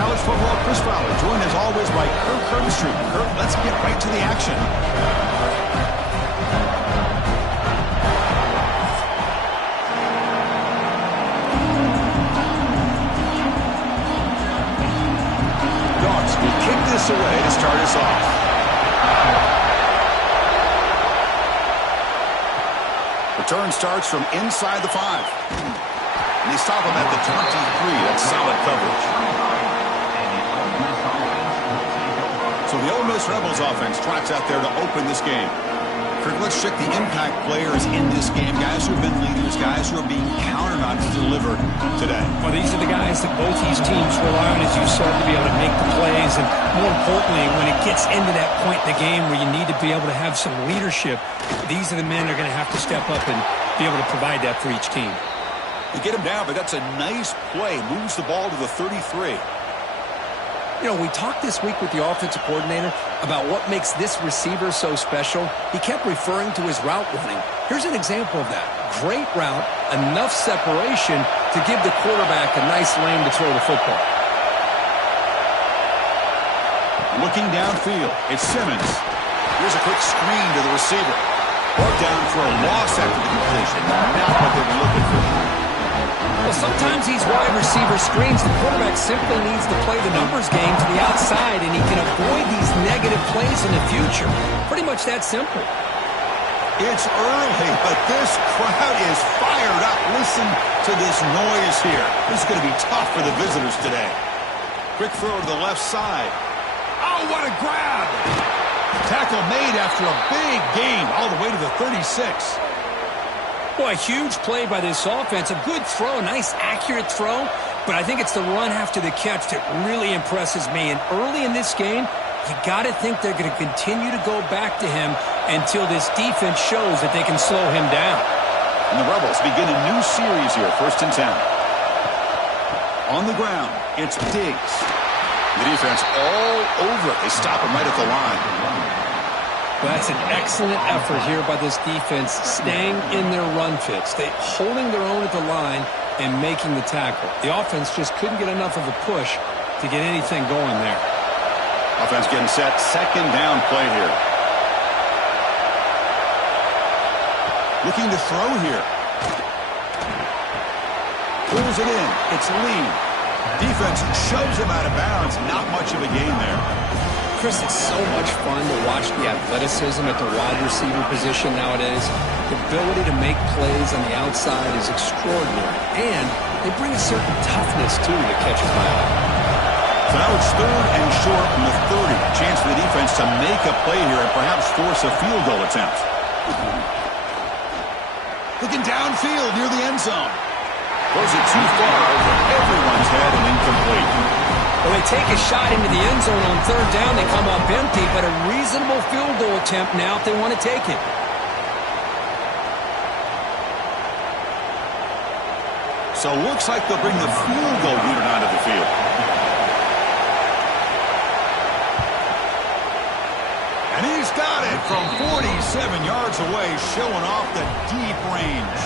college football, Chris Fowler, joined as always by Kirk Herbstreit. Kirk, let's get right to the action. Dogs will kick this away to start us off. Return starts from inside the 5. And they stop him at the 23. That's solid coverage. So the Ole Miss Rebels offense trots out there to open this game. Kirk, let's check the impact players in this game. Guys who have been leaders, guys who are being counted on to deliver today. Well, these are the guys that both these teams rely on, as you said, to be able to make the plays. And more importantly, when it gets into that point in the game where you need to be able to have some leadership, these are the men that are going to have to step up and be able to provide that for each team. You get him down, but that's a nice play. Moves the ball to the 33. You know, we talked this week with the offensive coordinator about what makes this receiver so special. He kept referring to his route running. Here's an example of that. Great route, enough separation to give the quarterback a nice lane to throw the football. Looking downfield, it's Simmons. Here's a quick screen to the receiver. Brought down for a loss after the completion. Not what they were looking for. Well, sometimes these wide receiver screens, the quarterback simply needs to play the numbers game to the outside, and he can avoid these negative plays in the future. Pretty much that simple. It's early, but this crowd is fired up. Listen to this noise here. This is going to be tough for the visitors today. Quick throw to the left side. Oh, what a grab! Tackle made after a big gain all the way to the 36. Boy, a huge play by this offense. A good throw, nice accurate throw. But I think it's the run after the catch that really impresses me. And early in this game, you got to think they're going to continue to go back to him until this defense shows that they can slow him down. And the Rebels begin a new series here, 1st and 10. On the ground, it's Diggs. The defense all over it. They stop him right at the line. Well, that's an excellent effort here by this defense, staying in their run fits. They holding their own at the line and making the tackle. The offense just couldn't get enough of a push to get anything going there. Offense getting set. 2nd down play here. Looking to throw here. Pulls it in. It's Lee. Defense shoves him out of bounds. Not much of a gain there. Chris, it's so much fun to watch the athleticism at the wide receiver position nowadays. The ability to make plays on the outside is extraordinary. And they bring a certain toughness, too, that catches my eye. So now it's 3rd and short from the 30. Chance for the defense to make a play here and perhaps force a field goal attempt. Looking downfield near the end zone. Throws it too far over everyone's head and incomplete. Well, they take a shot into the end zone on 3rd down. They come up empty, but a reasonable field goal attempt now if they want to take it. So it looks like they'll bring the field goal unit onto the field. And he's got it from 47 yards away, showing off the deep range.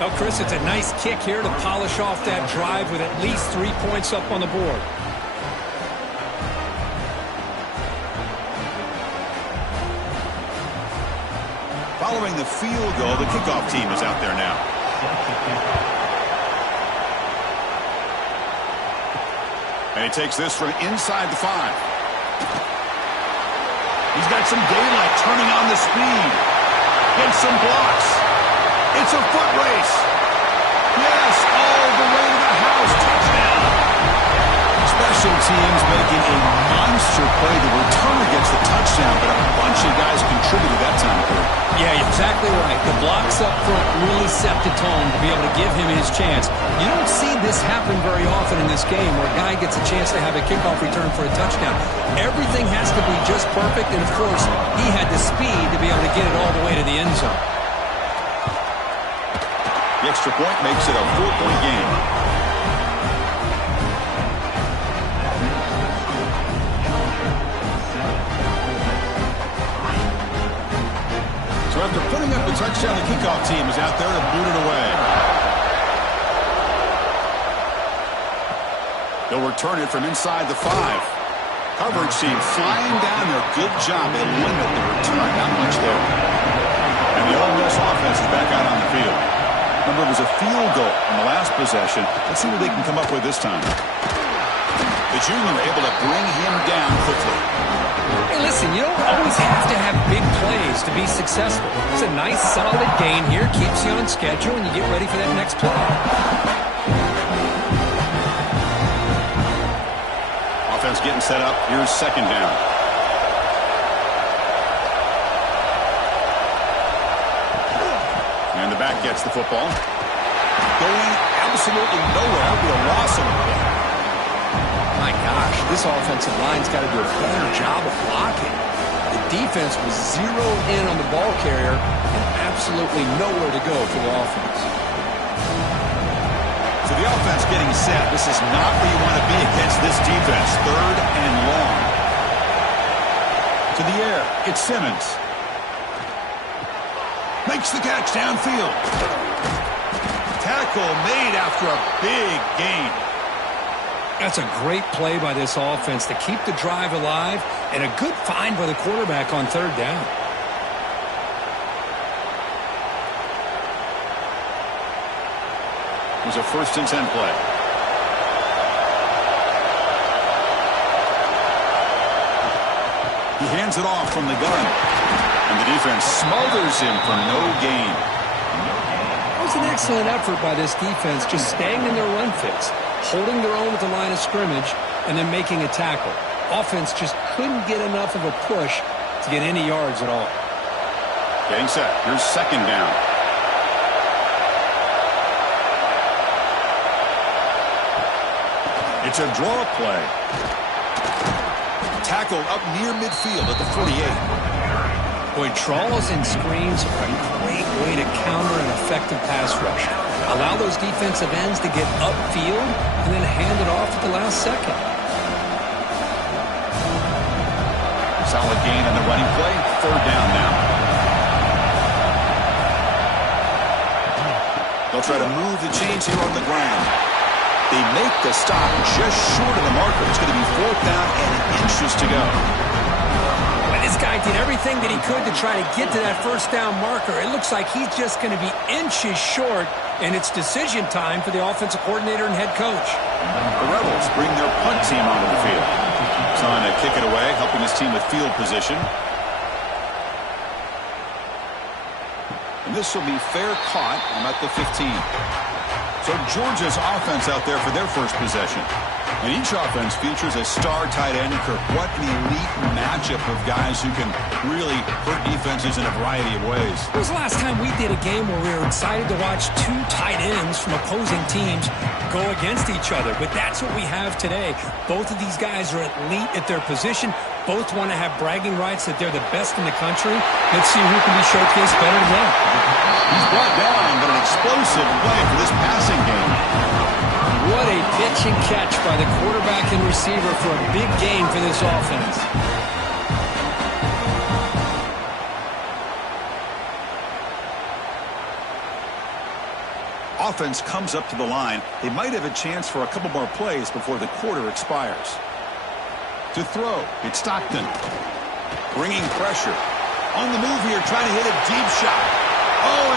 Well, Chris, it's a nice kick here to polish off that drive with at least 3 points up on the board. Following the field goal, the kickoff team is out there now. And he takes this from inside the 5. He's got some daylight, turning on the speed. Gets some blocks. It's a foot race. Yes, all the way to the house. Touchdown. Special teams making a monster play. The returner gets the touchdown, but a bunch of guys contributed that time. Yeah, you're exactly right. The blocks up front really set the tone to be able to give him his chance. You don't see this happen very often in this game where a guy gets a chance to have a kickoff return for a touchdown. Everything has to be just perfect, and of course, he had the speed to be able to get it all the way to the end zone. The extra point makes it a 4-point game. So after putting up the touchdown, the kickoff team is out there to boot it away. They'll return it from inside the 5. Coverage team flying down there. Good job. They limit the return. Not much there. And the Ole Miss offense is back out on the field. Remember, it was a field goal in the last possession. Let's see what they can come up with this time. The junior able to bring him down quickly. Hey, listen, you don't always have to have big plays to be successful. It's a nice, solid gain here. Keeps you on schedule, and you get ready for that next play. Offense getting set up. Here's second down. And the back gets the football. Going absolutely nowhere. That'll be a loss of the play. My gosh, this offensive line's got to do a better job of blocking. The defense was zeroed in on the ball carrier and absolutely nowhere to go for the offense. So the offense getting set. This is not where you want to be against this defense. 3rd and long. To the air. It's Simmons. Makes the catch downfield. Tackle made after a big gain. That's a great play by this offense to keep the drive alive, and a good find by the quarterback on 3rd down. It was a 1st and 10 play. He hands it off from the gun. And the defense smothers him for no gain. That was an excellent effort by this defense, just staying in their run fits, holding their own at the line of scrimmage, and then making a tackle. Offense just couldn't get enough of a push to get any yards at all. Getting set. Here's second down. It's a draw play. Tackled up near midfield at the 48. Boy, draws and screens are a great way to counter an effective pass rush. Allow those defensive ends to get upfield and then hand it off at the last second. Solid gain on the running play. 3rd down now. They'll try to move the chains here on the ground. They make the stop just short of the marker. It's going to be 4th down and inches to go. This guy did everything that he could to try to get to that 1st down marker. It looks like he's just going to be inches short, and it's decision time for the offensive coordinator and head coach. The Rebels bring their punt team onto the field. Trying to kick it away, helping his team with field position. And this will be fair caught. I'm at the 15. So Georgia's offense out there for their first possession. And each offense features a star tight end. Kirk, what an elite matchup of guys who can really hurt defenses in a variety of ways. When was the last time we did a game where we were excited to watch 2 tight ends from opposing teams go against each other? But that's what we have today. Both of these guys are elite at their position. Both want to have bragging rights that they're the best in the country. Let's see who can be showcased better than them. He's brought down, but an explosive play for this passing game. What a pitch and catch by the quarterback and receiver for a big gain for this offense. Offense comes up to the line. They might have a chance for a couple more plays before the quarter expires. To throw, it's Stockton. Bringing pressure. On the move here, trying to hit a deep shot. Oh,